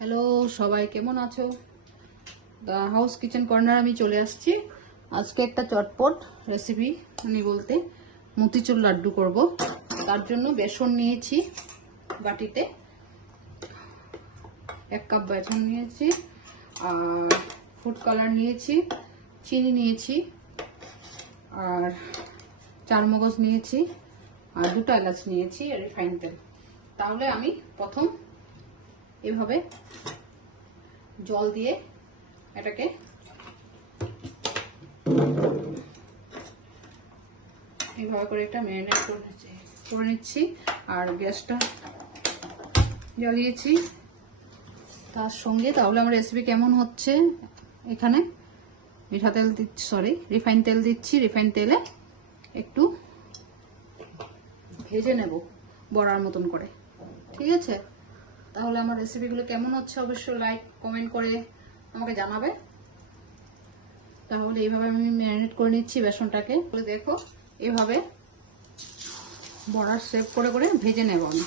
Hello সবাই, কেমন আছো? দ্য হাউস কিচেন কর্নার আমি চলে আসছি। আজকে একটা চটপট রেসিপি বলতে মতিচুর লাড্ডু করব। তার জন্য বেসন নিয়েছি বাটিতে, 1 কাপ বেসন নিয়েছি, আর ফুড কালার নিয়েছি, চিনি নিয়েছি, আর চারমগজ নিয়েছি, আর 2টা এলাচ নিয়েছি, আর রিফাইন তেল। তাহলে আমি প্রথম এভাবে জল দিয়ে এটাকে এইভাবে করে একটা ম্যারিনেট করে নিচ্ছি। আর গ্যাসটা জ্বালিয়েছি তার সঙ্গে। তাহলে আমার রেসিপি কেমন হচ্ছে, এখানে রিফাইন তেল দিচ্ছি। রিফাইন তেলে একটু ভেজে নেব বড়ার মতন করে, ঠিক আছে? তাহলে আমার রেসিপিগুলো কেমন হচ্ছে অবশ্যই লাইক কমেন্ট করে আমাকে জানাবে। তাহলে এইভাবে আমি ম্যারিনেট করে নিচ্ছি বেসনটাকে। দেখো, এইভাবে বড়ার শেপ করে করে ভেজে নেব আমি।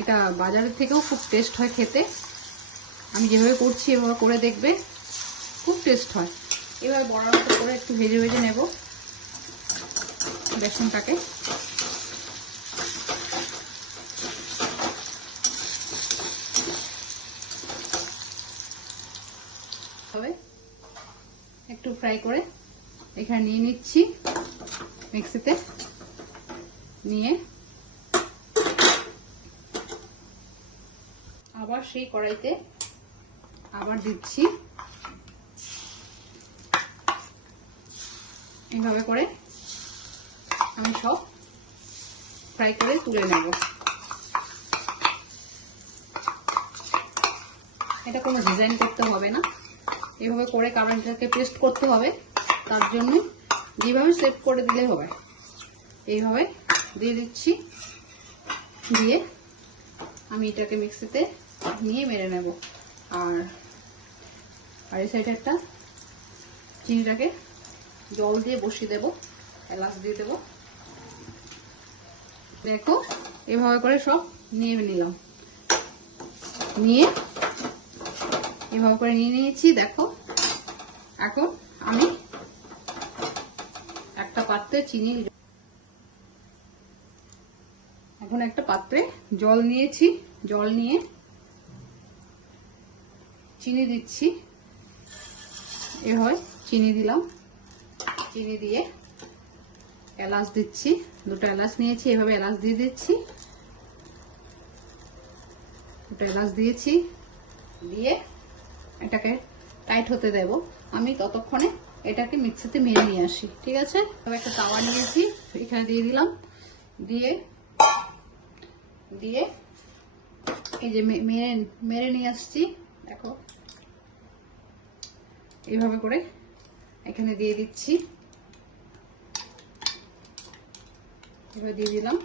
এটা বাজারের থেকেও খুব টেস্ট হয় খেতে। আমি যেভাবে করছি এভাবে করে দেখবে, খুব টেস্ট হয়। এভাবে বড়ার মতো করে একটু ভেজে ভেজে নেব বেসনটাকে। তবে একটু ফ্রাই করে এখানে নিয়ে নিচ্ছি মিক্সিতে নিয়ে। আবার সেই কড়াইতে আবার দিচ্ছি। এইভাবে করে আমি সব ফ্রাই করে তুলে নেব। এটা কোনো ডিজাইন করতে হবে না, এভাবে করে কারণ এটাকে পেস্ট করতে হবে। তার জন্য যেভাবে সেট করে দিলে হবে। এইভাবে দিয়ে দিচ্ছি, দিয়ে আমি এটাকে মিক্সিতে নিয়ে মেরে নেব। আর এই সাইডে একটা চিনিটাকে জল দিয়ে বসিয়ে দেব, এলাচ দিয়ে দেব। দেখো, এভাবে করে সব নিয়ে নিলাম, নিয়ে এভাবে করে নিয়ে নিয়েছি। দেখো, এখন আমি একটা পাত্রে একটা পাত্রে জল নিয়েছি। জল নিয়ে চিনি দিচ্ছি। এভাবে চিনি দিলাম, চিনি দিয়ে এলাচ দিচ্ছি। 2টা এলাচ নিয়েছি, এভাবে এলাচ দিয়ে দিচ্ছি। 2টা এলাচ দিয়েছি, দিয়ে এটাকে টাইট হতে দেব। আমি ততক্ষণে এটাকে মিক্সিতে মেরে নিয়ে আসি, ঠিক আছে? তবে একটা তাওয়া নিয়েছি, এখানে দিয়ে দিলাম। দিয়ে দিয়ে এই যে মেরে নিয়ে আসছি। দেখো, এইভাবে করে এখানে দিয়ে দিচ্ছি। এবার দিয়ে দিলাম,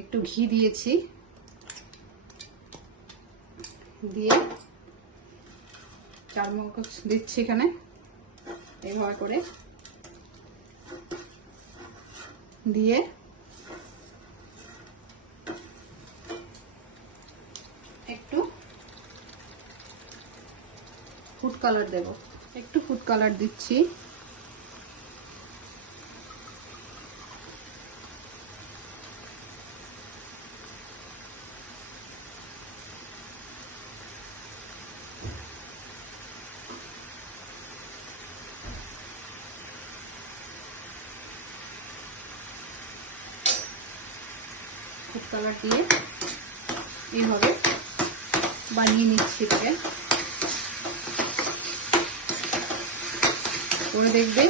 একটু ঘি দিয়েছি, দিয়ে চারমগজ দিচ্ছি এখানে। এইভাবে করে দিয়ে একটু ফুড কালার দেব। একটু ফুড কালার দিচ্ছি। ফুড কালার দিয়ে এইভাবে বানিয়ে নিচ্ছি। এটাকে করে দেখবে,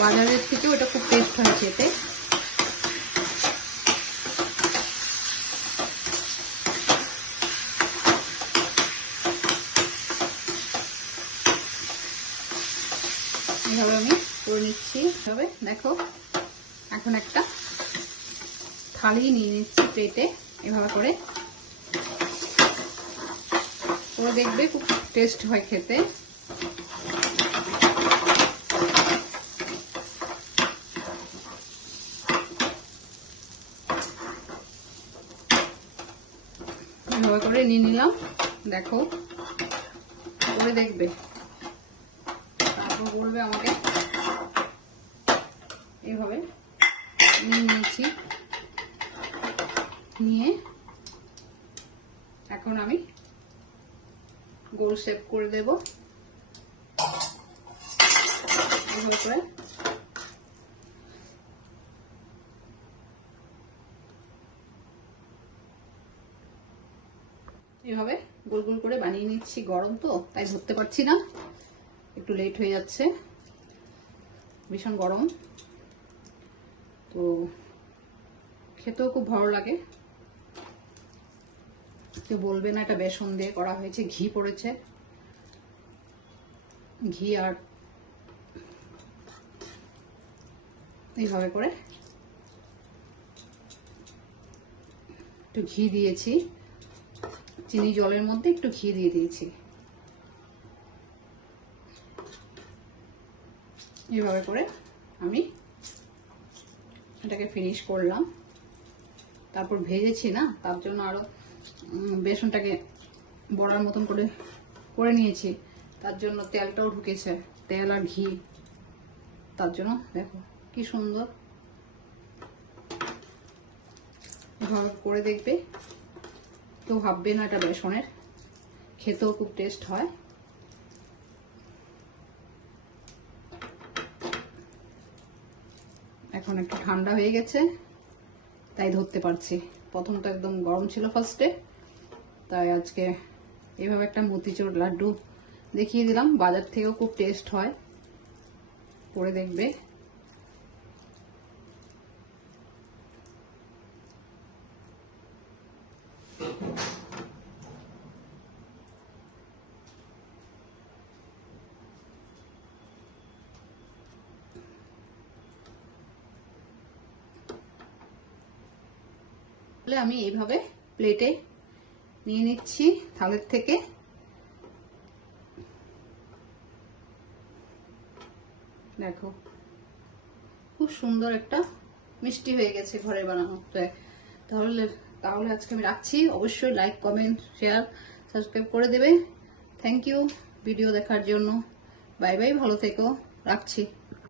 বাজারের থেকেও এটা খুব টেস্ট হয় খেতে। এইভাবে আমি করে নিচ্ছি। এভাবে দেখো, এখন একটা থালি নিয়ে নিচ্ছি প্লেটে। এভাবে করে দেখবে, খুব টেস্ট হয় খেতে। এভাবে করে নিয়ে নিলাম, দেখো করে দেখবে, তারপর বলবে আমাকে। এইভাবে নিয়ে নিয়েছি, নিয়ে এখন আমি গোল শেপ করে দেব। এইভাবে করে এইভাবে গোল গোল করে বানিয়ে নিচ্ছি। গরম তো তাই ধরতে পারছি না, একটু লেট হয়ে যাচ্ছে, ভীষণ গরম তো, খেতেও খুব ভালো লাগে। কেউ বলবে না এটা বেসন দিয়ে করা হয়েছে, ঘি পড়েছে, ঘি আর এইভাবে করে একটু ঘি দিয়েছি, চিনি জলের মধ্যে একটু ঘি দিয়ে দিয়েছি। এইভাবে করে আমি এটাকে ফিনিশ করলাম। তারপর ভেজেছি না, তার জন্য আরো বেসনটাকে বড়ার মতন করে করে নিয়েছি, তার জন্য তেলটাও ঢুকেছে, তেল আর ঘি, তার জন্য দেখো কি সুন্দর। এভাবে করে দেখবে, কেউ ভাববে না এটা বেসনের, খেতেও খুব টেস্ট হয়। এখন একটু ঠান্ডা হয়ে গেছে তাই ধরতে পারছি, প্রথম তো একদম গরম ছিল ফার্স্টে, তাই আজকে এভাবে একটা মতিচুর লাড্ডু দেখিয়ে দিলাম। বাজার থেকেও খুব টেস্ট হয়, করে দেখবে। আমি এইভাবে প্লেটে নিয়ে নিচ্ছি থালের থেকে। দেখো খুব সুন্দর একটা মিষ্টি হয়ে গেছে ঘরে বানানো। তাহলে আজকে আমি রাখছি। অবশ্যই লাইক, কমেন্ট, শেয়ার, সাবস্ক্রাইব করে দেবে। থ্যাংক ইউ ভিডিও দেখার জন্য। বাই বাই, ভালো থেকো, রাখছি।